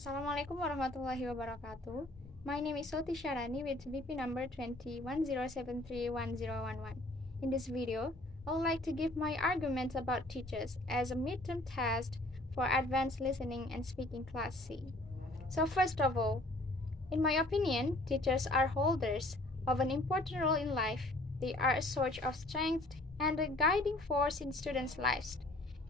Assalamualaikum warahmatullahi wabarakatuh. My name is Souty Syahrani with BP number 2010731011. In this video, I would like to give my arguments about teachers as a midterm test for advanced listening and speaking class C. So first of all, in my opinion, teachers are holders of an important role in life. They are a source of strength and a guiding force in students' lives.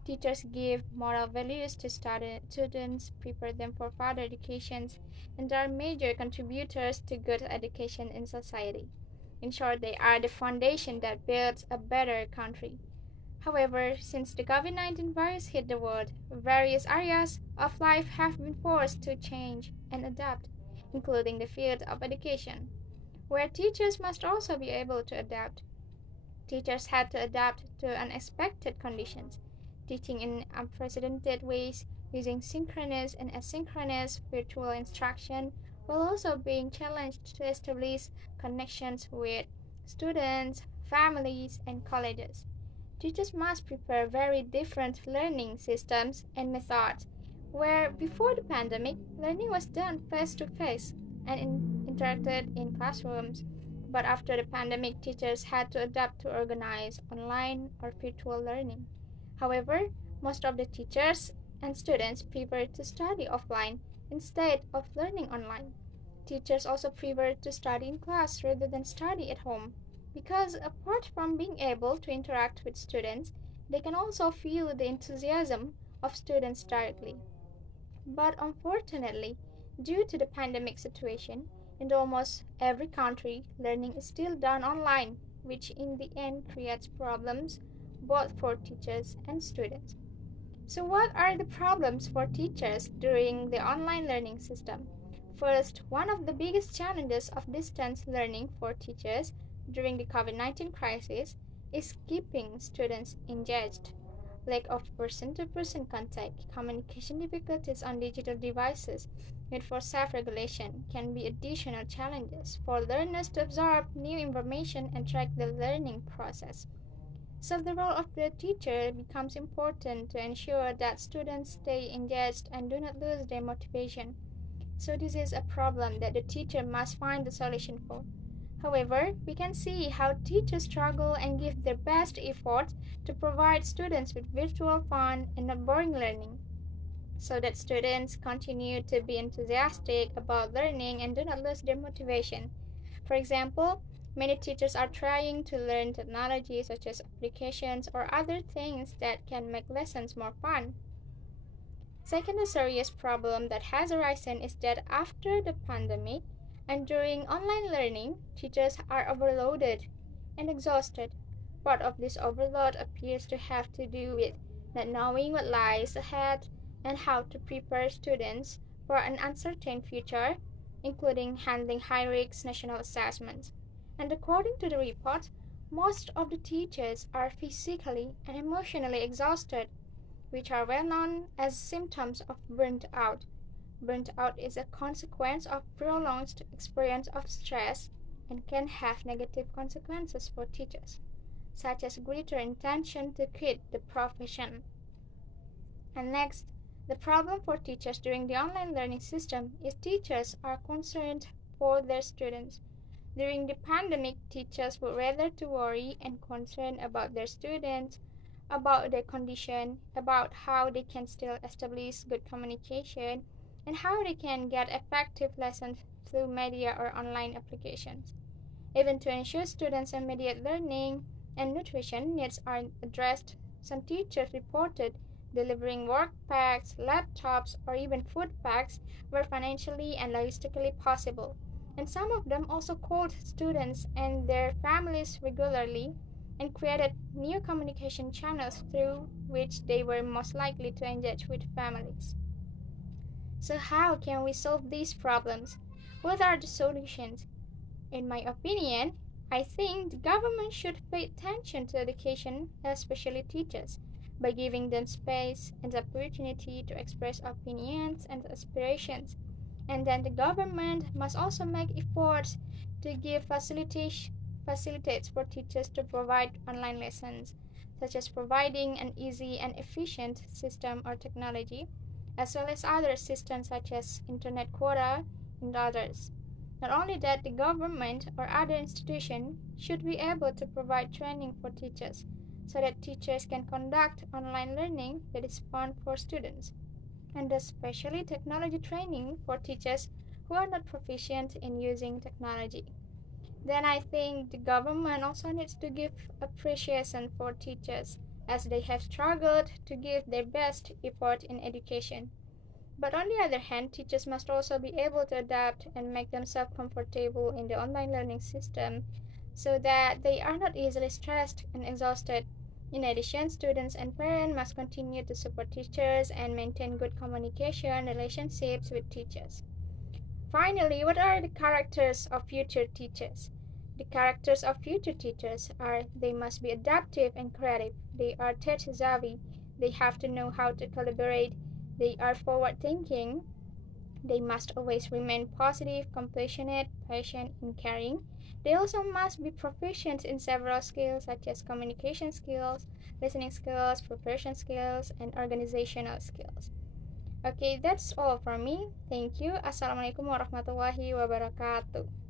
Teachers give moral values to students, prepare them for further educations, and are major contributors to good education in society. In short, they are the foundation that builds a better country. However, since the COVID-19 virus hit the world, various areas of life have been forced to change and adapt, including the field of education, where teachers must also be able to adapt. Teachers had to adapt to unexpected conditions, teaching in unprecedented ways using synchronous and asynchronous virtual instruction, while also being challenged to establish connections with students, families, and colleges. Teachers must prepare very different learning systems and methods, where before the pandemic, learning was done face to face and interacted in classrooms. But after the pandemic, teachers had to adapt to organize online or virtual learning. However, most of the teachers and students prefer to study offline instead of learning online. Teachers also prefer to study in class rather than study at home because, apart from being able to interact with students, they can also feel the enthusiasm of students directly. But unfortunately, due to the pandemic situation, in almost every country, learning is still done online, which in the end creates problems both for teachers and students. So, what are the problems for teachers during the online learning system? First, one of the biggest challenges of distance learning for teachers during the COVID-19 crisis is keeping students engaged. Lack of person to person contact, communication difficulties on digital devices, need for self regulation can be additional challenges for learners to absorb new information and track the learning process. So, the role of the teacher becomes important to ensure that students stay engaged and do not lose their motivation. So, this is a problem that the teacher must find the solution for. However, we can see how teachers struggle and give their best efforts to provide students with virtual fun and not boring learning, so that students continue to be enthusiastic about learning and do not lose their motivation. For example, many teachers are trying to learn technology such as applications or other things that can make lessons more fun. Second, a serious problem that has arisen is that after the pandemic and during online learning, teachers are overloaded and exhausted. Part of this overload appears to have to do with not knowing what lies ahead and how to prepare students for an uncertain future, including handling high risk national assessments. And according to the report, most of the teachers are physically and emotionally exhausted, which are well known as symptoms of burnt out. Burnt out is a consequence of prolonged experience of stress and can have negative consequences for teachers, such as greater intention to quit the profession. And next, the problem for teachers during the online learning system is teachers are concerned for their students. During the pandemic, teachers were rather to worry and concerned about their students, about their condition, about how they can still establish good communication, and how they can get effective lessons through media or online applications. Even to ensure students' immediate learning and nutrition needs are addressed, some teachers reported delivering work packs, laptops, or even food packs were financially and logistically possible. And some of them also called students and their families regularly and created new communication channels through which they were most likely to engage with families. So, how can we solve these problems? What are the solutions? In my opinion, I think the government should pay attention to education, especially teachers, by giving them space and the opportunity to express opinions and aspirations. And then the government must also make efforts to give facilitates for teachers to provide online lessons, such as providing an easy and efficient system or technology, as well as other systems such as internet quota and others. Not only that, the government or other institution should be able to provide training for teachers so that teachers can conduct online learning that is fun for students, and especially technology training for teachers who are not proficient in using technology. Then I think the government also needs to give appreciation for teachers as they have struggled to give their best effort in education. But on the other hand, teachers must also be able to adapt and make themselves comfortable in the online learning system so that they are not easily stressed and exhausted. In addition, students and parents must continue to support teachers and maintain good communication relationships with teachers. Finally, what are the characters of future teachers? The characters of future teachers are they must be adaptive and creative. They are tech savvy. They have to know how to collaborate. They are forward thinking. They must always remain positive, compassionate, patient, and caring. They also must be proficient in several skills such as communication skills, listening skills, preparation skills, and organizational skills. Okay, that's all from me. Thank you. Assalamualaikum warahmatullahi wabarakatuh.